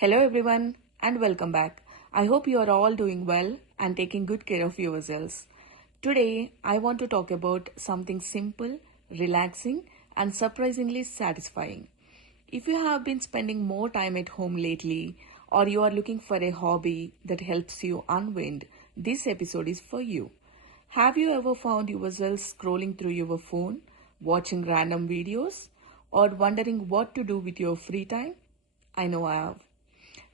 Hello everyone and welcome back. I hope you are all doing well and taking good care of yourselves. Today I want to talk about something simple, relaxing and surprisingly satisfying. If you have been spending more time at home lately or you are looking for a hobby that helps you unwind, this episode is for you. Have you ever found yourself scrolling through your phone, watching random videos, or wondering what to do with your free time? I know I have.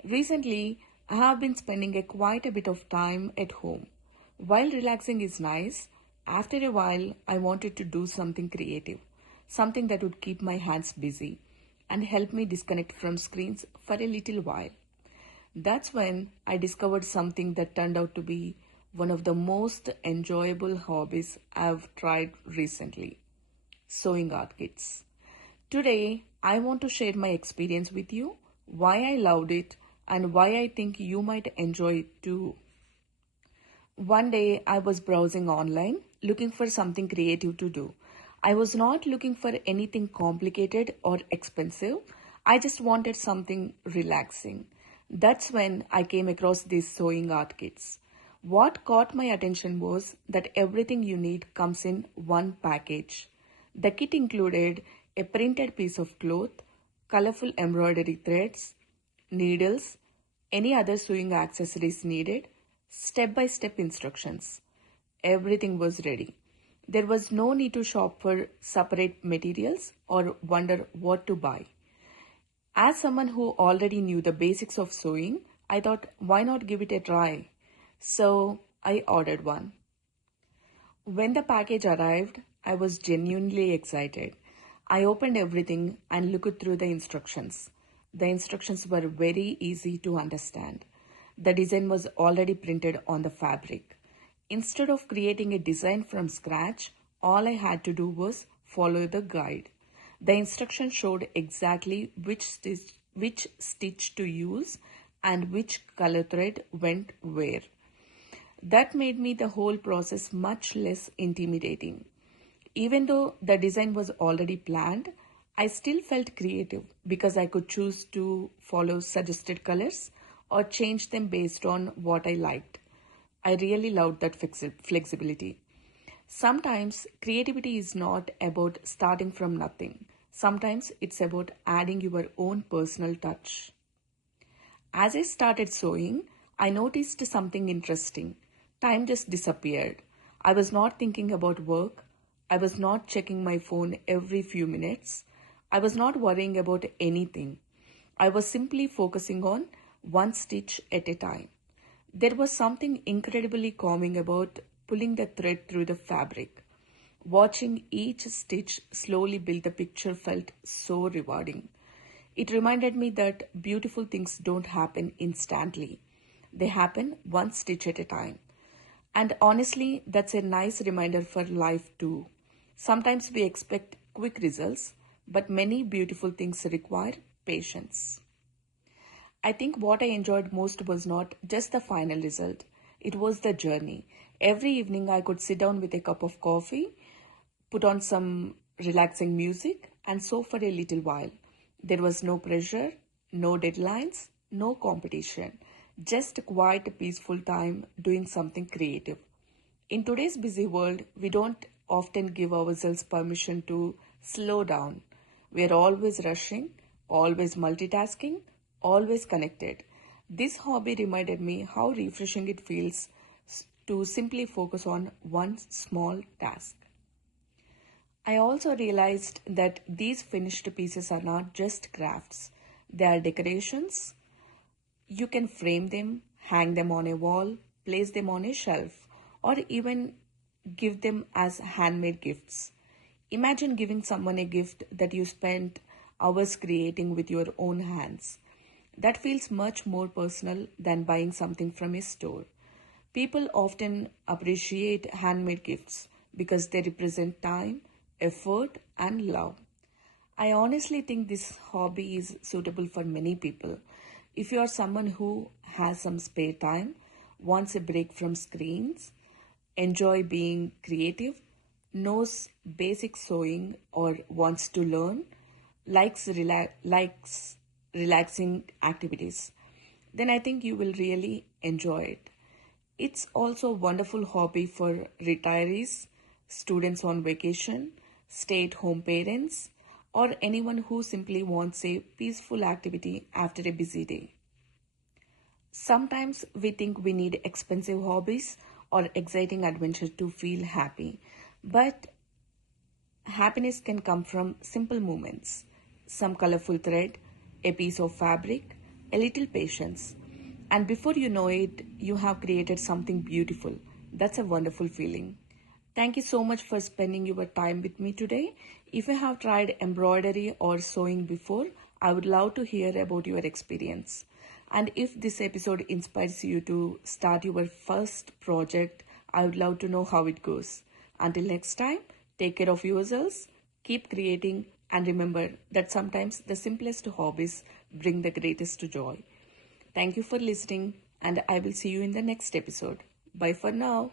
Recently, I have been spending quite a bit of time at home. While relaxing is nice, after a while I wanted to do something creative, something that would keep my hands busy and help me disconnect from screens for a little while. That's when I discovered something that turned out to be one of the most enjoyable hobbies I've tried recently: sewing art kits. Today, I want to share my experience with you, why I loved it, and why I think you might enjoy it too. One day, I was browsing online looking for something creative to do. I was not looking for anything complicated or expensive. I just wanted something relaxing. That's when I came across these sewing art kits. What caught my attention was that everything you need comes in one package. The kit included a printed piece of cloth, colorful embroidery threads, needles, any other sewing accessories needed, step by step instructions. Everything was ready. There was no need to shop for separate materials or wonder what to buy. As someone who already knew the basics of sewing, I thought, why not give it a try? So I ordered one. When the package arrived, I was genuinely excited. I opened everything and looked through the instructions. The instructions were very easy to understand. The design was already printed on the fabric. Instead of creating a design from scratch, all I had to do was follow the guide. The instructions showed exactly which stitch to use and which color thread went where. That made me the whole process much less intimidating. Even though the design was already planned, I still felt creative because I could choose to follow suggested colors or change them based on what I liked. I really loved that flexibility. Sometimes creativity is not about starting from nothing. Sometimes it's about adding your own personal touch. As I started sewing, I noticed something interesting. Time just disappeared. I was not thinking about work. I was not checking my phone every few minutes. I was not worrying about anything. I was simply focusing on one stitch at a time. There was something incredibly calming about pulling the thread through the fabric. Watching each stitch slowly build the picture felt so rewarding. It reminded me that beautiful things don't happen instantly. They happen one stitch at a time. And honestly, that's a nice reminder for life too. Sometimes we expect quick results, but many beautiful things require patience. I think what I enjoyed most was not just the final result, it was the journey. Every evening I could sit down with a cup of coffee, put on some relaxing music, and sew for a little while. There was no pressure, no deadlines, no competition, just a quiet, peaceful time doing something creative. In today's busy world, we don't often give ourselves permission to slow down. We are always rushing, always multitasking, always connected. This hobby reminded me how refreshing it feels to simply focus on one small task. I also realized that these finished pieces are not just crafts, they are decorations. You can frame them, hang them on a wall, place them on a shelf, or even give them as handmade gifts. Imagine giving someone a gift that you spent hours creating with your own hands. That feels much more personal than buying something from a store. People often appreciate handmade gifts because they represent time, effort, and love. I honestly think this hobby is suitable for many people. If you are someone who has some spare time, wants a break from screens, enjoy being creative, knows basic sewing or wants to learn, likes relaxing activities, then I think you will really enjoy it. It's also a wonderful hobby for retirees, students on vacation, stay at home parents, or anyone who simply wants a peaceful activity after a busy day. Sometimes we think we need expensive hobbies or exciting adventure to feel happy, but happiness can come from simple moments. Some colorful thread, a piece of fabric, a little patience. And before you know it, you have created something beautiful. That's a wonderful feeling. Thank you so much for spending your time with me today. If you have tried embroidery or sewing before, I would love to hear about your experience. And if this episode inspires you to start your first project, I would love to know how it goes. Until next time, take care of yourselves, keep creating, and remember that sometimes the simplest hobbies bring the greatest joy. Thank you for listening, and I will see you in the next episode. Bye for now.